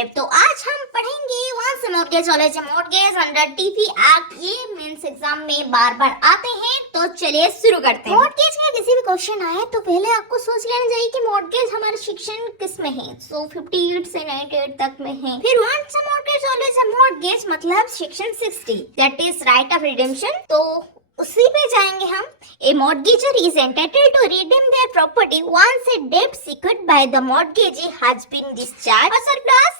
Grep. तो आज हम पढ़ेंगे once mortgage always mortgage under TP act. ये मेंस एग्जाम में बार बार आते हैं, तो चलिए शुरू करते हैं। मॉर्गेज का किसी भी क्वेश्चन आए तो पहले आपको सोच लेना चाहिए कि मॉर्गेज हमारे सेक्शन किस में है। सो 58 से 98 तक में है। फिर वंस मॉर्गेज ऑलवेज मॉर्गेज मतलब section 60 that is right of redemption. तो उसी पे जाएंगे हम। A mortgagor is entitled to redeem their property once a debt secured by the mortgagee has been discharged or surplus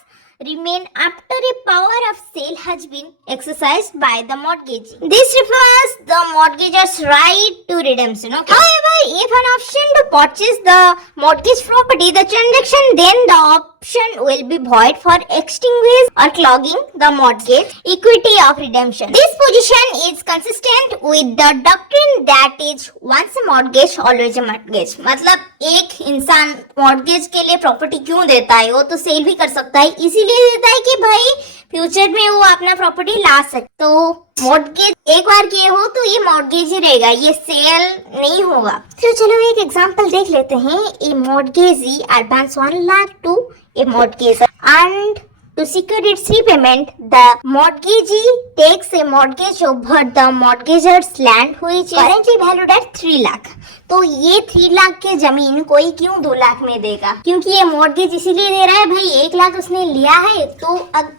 remain after a power of sale has been exercised by the mortgagee. This refers the mortgagor's right to redemption. Okay? However, if an option to purchase the mortgage property, the transaction, then the option will be void for extinguishing or clogging the mortgage equity of redemption. This position is consistent with the doctrine that is once a mortgage always a mortgage. मतलब एक इंसान mortgage के लिए property क्यों देता है? वो तो सेल भी कर सकता है, इसीलिए देता है कि भाई फ्यूचर में वो अपना प्रॉपर्टी ला सके। तो मॉर्गेज एक बार किए हो तो ये मॉर्गेज ही रहेगा, ये सेल नहीं होगा। तो चलो एक एग्जांपल देख लेते हैं। A mortgagee advance 1 lakh to a mortgager and to secure its repayment, the mortgagee takes a mortgage over the mortgager's land which is currently valued at 3 lakh. तो ये 3 लाख के जमीन कोई क्यों 2 लाख में देगा? क्योंकि ये मॉर्गेज इसीलिए दे रहा है भाई 1 लाख उसने लिया है तो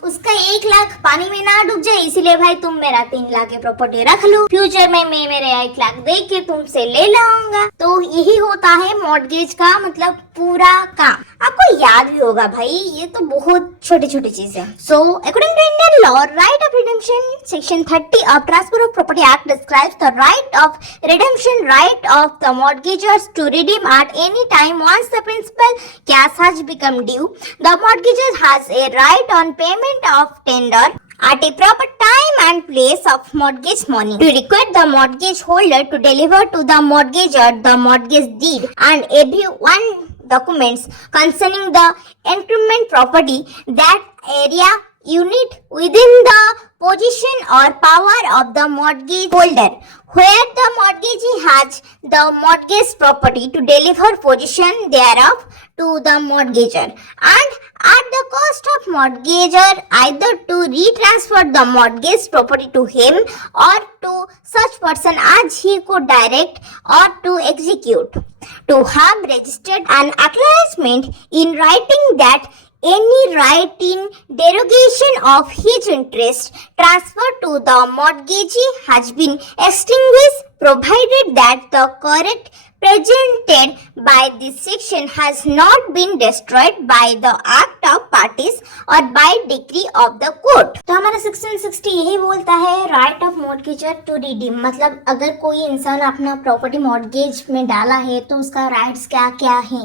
उसका 1 लाख पानी में ना डूब जाए, इसीलिए भाई तुम मेरा 3 लाख की प्रॉपर्टी रख लो, फ्यूचर में मैं मेरे 1 लाख दे के तुमसे ले लाऊंगा। तो यही होता है मॉर्गेज का मतलब पूरा काम। आपको याद भी होगा भाई, ये तो बहुत छोटी छोटी चीज है। So according to Indian law, right of redemption section 30 of transfer of property act describes the right of redemption, right of the mortgagors to redeem at any time once the principal cash has become due. The mortgagor has a right on payment of tender at a proper time and place of mortgage money to require the mortgage holder to deliver to the mortgagor the mortgage deed and every one documents concerning the encumbered property, that area unit within the possession or power of the mortgage holder, where the mortgagee has the mortgage property to deliver possession thereof to the mortgagor, and at the cost of mortgagor either to retransfer the mortgage property to him or to such person as he could direct, or to execute, to have registered an acknowledgement in writing that any right in derogation of his interest transferred to the mortgagee has been extinguished, provided that the correct presented by this section has not been destroyed by the act of parties or by decree of the court. तो हमारा section 60 यही बोलता है right of mortgagor to redeem, मतलब अगर कोई इंसान अपना प्रॉपर्टी मॉर्गेज में डाला है तो उसका राइट्स क्या क्या है।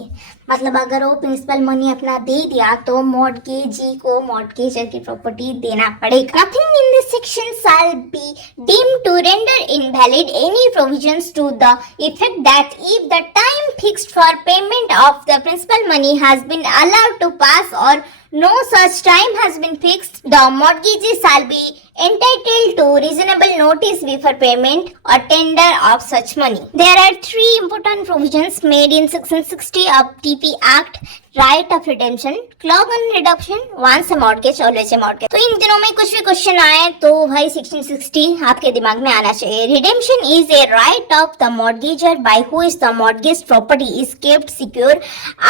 मतलब अगर वो प्रिंसिपल मनी अपना दे दिया तो मॉर्गेजी को मॉर्गेजर की प्रॉपर्टी देना पड़ेगा। Nothing in this section shall be deemed to render invalid any provisions to the effect that if the time fixed for payment of the principal money has been allowed to pass or no such time has been fixed, the mortgagee shall be entitled to reasonable notice before payment or tender of such money. There are 3 important provisions made in section 60 of TP Act: right of redemption, clog on reduction, once a mortgage always a mortgage. तो इन दिनों में कुछ भी question आए तो भाई section 60 आपके दिमाग में आना चाहिए। Redemption is a right of the mortgagor by which the mortgage property is kept secure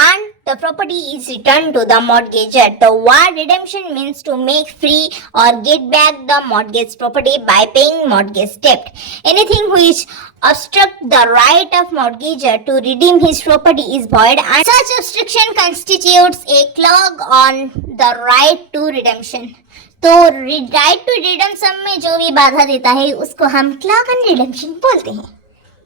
and the property is returned to the mortgagor. The word redemption means to make free or get back the mortgage property by paying mortgage debt. Anything which obstruct the right of mortgagor to redeem his property is void, and such obstruction constitutes a clog on the right to redemption. तो right to redemption में जो भी बाधा देता है उसको हम clog on redemption बोलते हैं,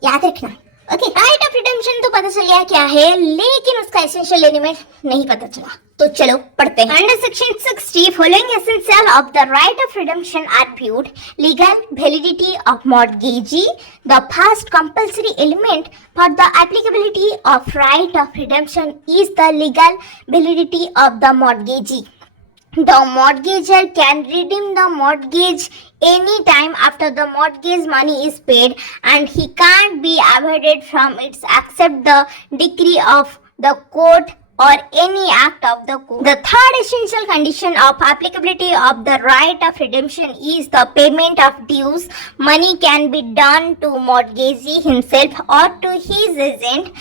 याद रखना। ओके, राइट ऑफ रिडेम्पशन तो पता चल गया क्या है, लेकिन उसका एसेंशियल एलिमेंट नहीं पता चला। तो चलो पढ़ते हैं। Under section 60 following essential of the right of redemption are viewed: legal validity of mortgagee. The first compulsory element for the applicability of right of redemption is the legal validity of the mortgagee. The mortgagor can redeem the mortgage any time after the mortgage money is paid, and he can't be avoided from it except the decree of the court or any act of the court. The third essential condition of applicability of the right of redemption is the payment of dues. Money can be done to mortgagee himself or to his agent,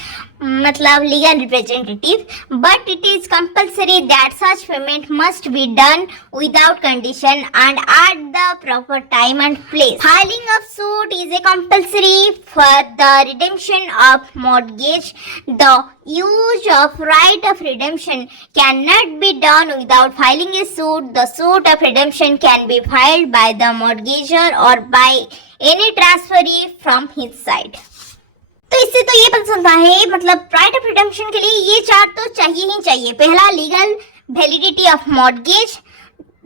मतलब legal representative, but it is compulsory that such payment must be done without condition and at the proper time and place. Filing of suit is a compulsory for the redemption of mortgage. The use of right of redemption cannot be done without filing a suit. The suit of redemption can be filed by the mortgagor or by any transferee from his side. तो इससे तो ये पता चलता है मतलब right of redemption के लिए ये चार तो चाहिए ही चाहिए. पहला लीगल वैलिडिटी ऑफ मॉर्गेज,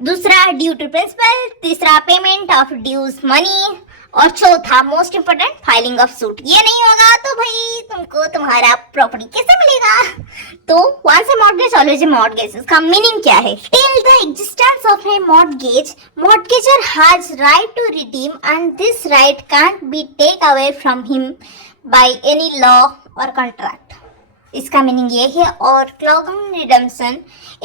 दूसरा ड्यू टू प्रिंसिपल, तीसरा पेमेंट ऑफ ड्यूज मनी और चौथा most important filing of suit. ये नहीं होगा तो भाई तुमको तुम्हारा प्रॉपर्टी कैसे मिलेगा. तो once a mortgage always a mortgage. इसका मीनिंग क्या है? Till the existence of a mortgage, mortgagor has right to redeem and this right can't be take away from him by any law or contract. इसका meaning ये है. और clause on redemption,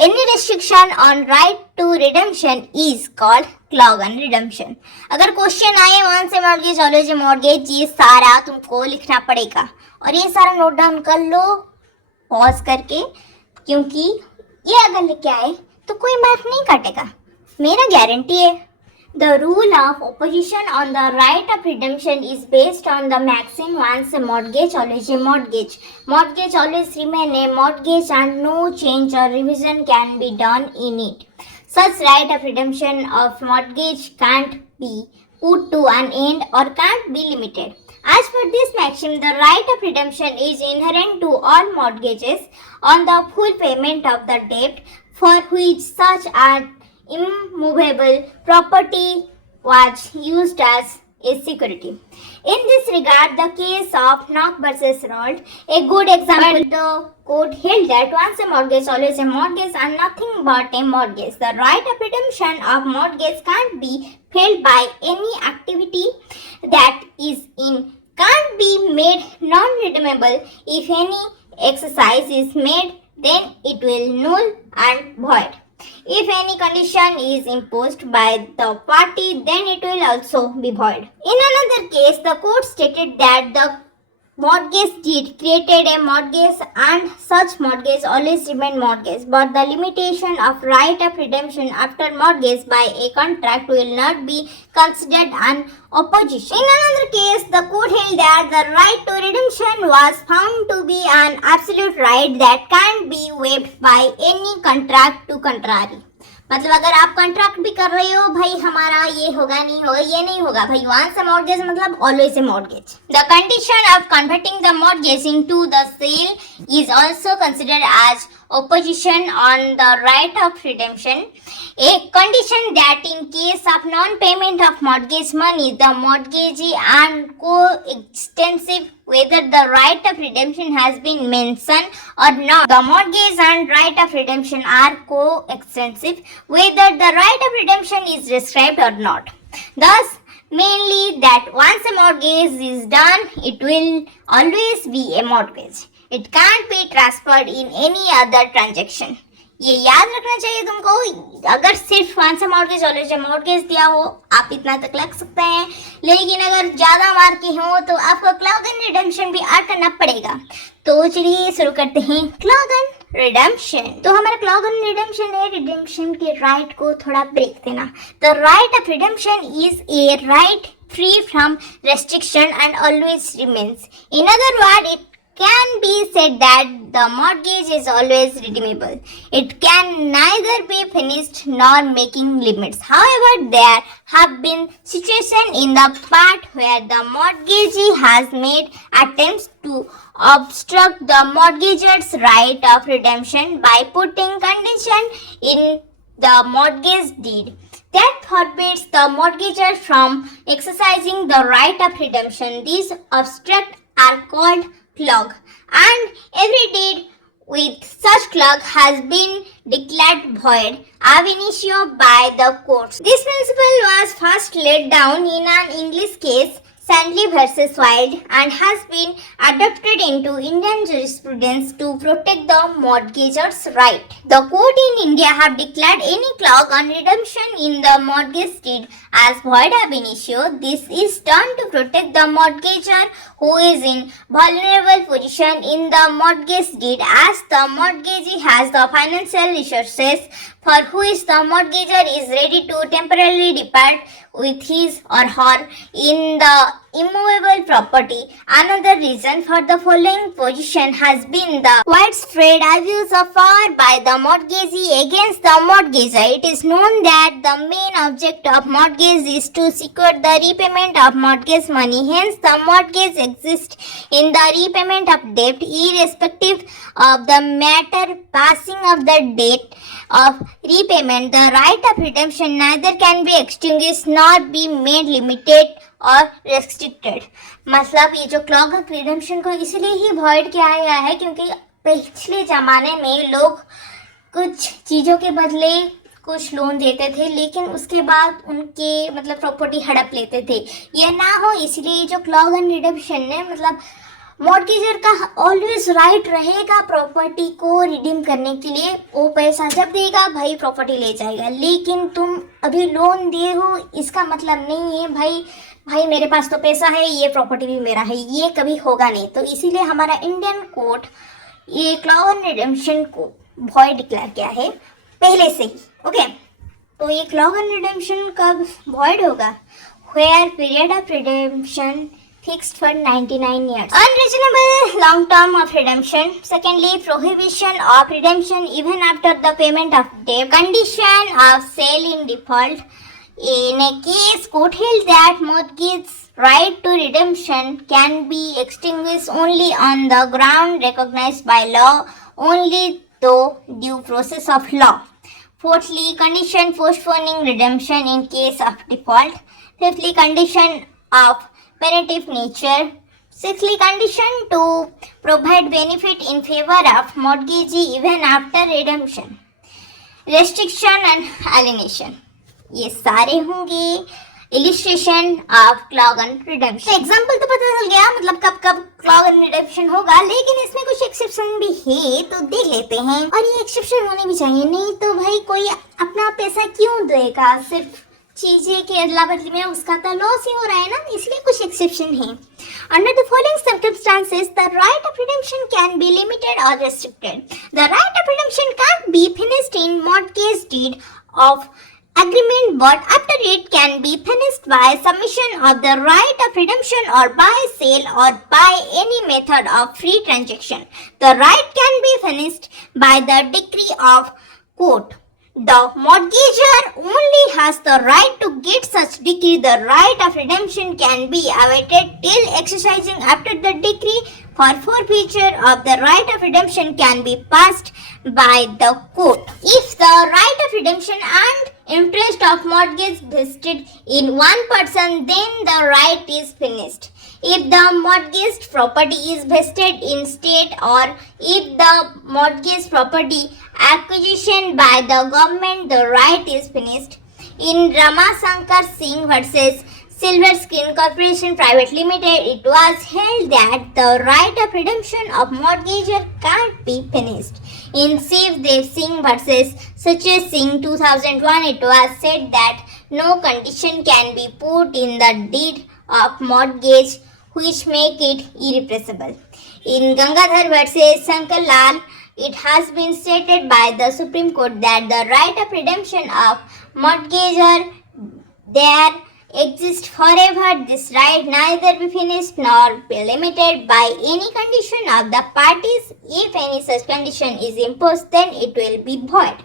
any restriction on right to redemption is called clause on redemption. अगर question आए वहां से mortgage always mortgage, ये सारा तुमको लिखना पड़ेगा और ये सारा नोट डाउन कर लो पॉज करके, क्योंकि ये अगर लिख आए तो कोई मार्क नहीं काटेगा, मेरा गारंटी है. The rule of opposition on the right of redemption is based on the maxim once a mortgage always a mortgage. Mortgage always remain a mortgage and no change or revision can be done in it. Such right of redemption of mortgage can't be put to an end or can't be limited. As per this maxim, the right of redemption is inherent to all mortgages on the full payment of the debt for which such an immovable property was used as a security. In this regard, the case of Knock versus Rold, a good example. The court held that once a mortgage, always a mortgage, and nothing but a mortgage. The right of redemption of mortgage can't be failed by any activity that is in, can't be made non-redeemable. If any exercise is made, then it will null and void. If any condition is imposed by the party, then it will also be void. In another case, the court stated that the mortgage deed created a mortgage and such mortgage always remained mortgage, but the limitation of right of redemption after mortgage by a contract will not be considered an opposition. In another case, the court held that the right to redemption was found to be an absolute right that can be waived by any contract to contrary. मतलब अगर आप contract भी कर रहे हो भाई हमारा ये होगा नहीं होगा, ये नहीं होगा भाई, वंस ए मॉर्गेज मतलब always a mortgage. The condition of converting the mortgage into the sale is also considered as opposition on the right of redemption. A condition that in case of non-payment of mortgage money, the mortgagee and co-extensive whether the right of redemption has been mentioned or not. The mortgage and right of redemption are co-extensive whether the right of redemption is described or not. Thus, mainly that once a mortgage is done, it will always be a mortgage. It can't be transferred in any other transaction. ये याद रखना चाहिए तुमको. अगर सिर्फ once mortgage always mortgage दिया हो आप इतना तक लग सकते हैं, लेकिन अगर ज्यादा मार्क की हो तो आपको क्लॉज इन रिडेम्पशन भी ऐड करना पड़ेगा. तो चलिए शुरू करते हैं क्लॉज इन रिडेम्पशन. तो हमारा क्लॉज इन रिडेम्पशन है रिडेम्पशन के राइट को थोड़ा ब्रेक देना. The right of redemption is a right free from restriction and always remains. In other words, it can be said that the mortgage is always redeemable. It can neither be finished nor making limits. However, there have been situations in the past where the mortgagee has made attempts to obstruct the mortgager's right of redemption by putting condition in the mortgage deed that forbids the mortgagor from exercising the right of redemption. These obstructs are called clause, and every deed with such clause has been declared void ab initio by the courts. This principle was first laid down in an English case, Sandley versus Wild, and has been adopted into Indian jurisprudence to protect the mortgagor's right. The court in India have declared any clause on redemption in the mortgage deed as void ab initio. This is done to protect the mortgagor who is in vulnerable position in the mortgage deed, as the mortgagee has the financial resources for which the mortgagor is ready to temporarily depart with his or her in the immovable property. Another reason for the following position has been the widespread abuse of power by the mortgagee against the mortgagor. It is known that the main object of mortgage is to secure the repayment of mortgage money. Hence, the mortgage exists in the repayment of debt, irrespective of the matter passing of the date of repayment. The right of redemption neither can be extinguished nor be made limited और restricted. मतलब ये जो clause of redemption को इसलिए ही void किया गया है क्योंकि पिछले ज़माने में लोग कुछ चीज़ों के बदले कुछ लोन देते थे, लेकिन उसके बाद उनके मतलब प्रॉपर्टी हड़प लेते थे. ये ना हो इसलिए जो क्लॉज ऑन रिडेम्पशन ने मतलब मॉर्गेजर का ऑलवेज राइट रहेगा प्रॉपर्टी को रिडीम करने के लिए. वो पैसा जब देगा भाई प्रॉपर्टी ले जाएगा, लेकिन तुम अभी लोन दिए हो इसका मतलब नहीं है भाई मेरे पास तो पैसा है, ये प्रॉपर्टी भी मेरा है, ये कभी होगा नहीं. तो इसीलिए हमारा इंडियन कोर्ट ये क्लॉज ऑन रिडेम्पशन को वॉइड डिक्लेयर किया है पहले से ही. ओके, तो ये क्लॉज ऑन रिडेम्पशन कब वॉइड होगा? Where period of redemption fixed for 99 years. Unreasonable long term of redemption. Secondly, prohibition of redemption even after the payment of debt. Condition of sale in default. In a case, court held that mortgage right to redemption can be extinguished only on the ground recognized by law, only through due process of law. Fourthly, condition postponing redemption in case of default. Fifthly, condition of punitive nature. Sixthly, condition to provide benefit in favor of mortgagee even after redemption. Restriction and alienation. ये सारे होंगे illustration of clause on redemption. Example तो पता चल गया मतलब कब कब क्लॉज ऑन रिडेम्पशन होगा, लेकिन इसमें कुछ एक्सेप्शन भी है तो देख लेते हैं. और ये एक्सेप्शन होने भी चाहिए, नहीं तो भाई कोई अपना पैसा क्यों देगा, सिर्फ चीजें के अदला बदली में उसका तो लॉस ही हो रहा है ना, इसलिए कुछ एक्सेप्शन है. Under the following circumstances, the right of redemption can be limited or restricted. The right of redemption can't be finished in mortgage deed of agreement, but after it can be finished by submission of the right of redemption or by sale or by any method of free transaction. The right can be finished by the decree of court. The mortgagor only has the right to get such decree. The right of redemption can be awaited till exercising after the decree. For forfeiture of the right of redemption can be passed by the court. If the right of redemption and interest of mortgage vested in one person, then the right is finished. If the mortgaged property is vested in state, or if the mortgaged property acquisition by the government, the right is finished. In Ramasankar Singh versus Silver Screen Corporation Private Limited, it was held that the right of redemption of mortgagor can't be finished. In Shivdev Singh versus Suchet Singh 2001, it was said that no condition can be put in the deed of mortgage which make it irrepressible. In Gangadhar versus Shankar Lal, it has been stated by the Supreme Court that the right of redemption of mortgagor there exists forever. This right neither be finished nor be limited by any condition of the parties. If any such condition is imposed, then it will be void.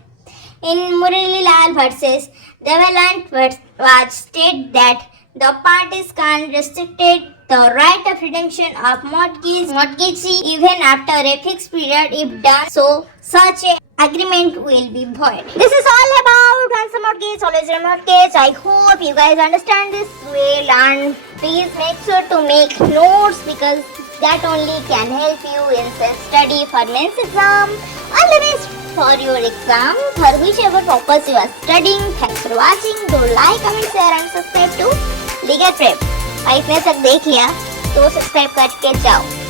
In Murali Lal versus Devalant was stated that the parties can restrict the right of redemption of mortgagee even after a fixed period. If done so, such a agreement will be void. This is all about once a mortgage, always a mortgage. I hope you guys understand this well, and please make sure to make notes because that only can help you in self-study for mains exam. All the best for your exam, for whichever purpose you are studying. Thanks for watching. Do like, comment, share and subscribe to Legal Prep. और इतने तक देख लिया तो subscribe करके जाओ.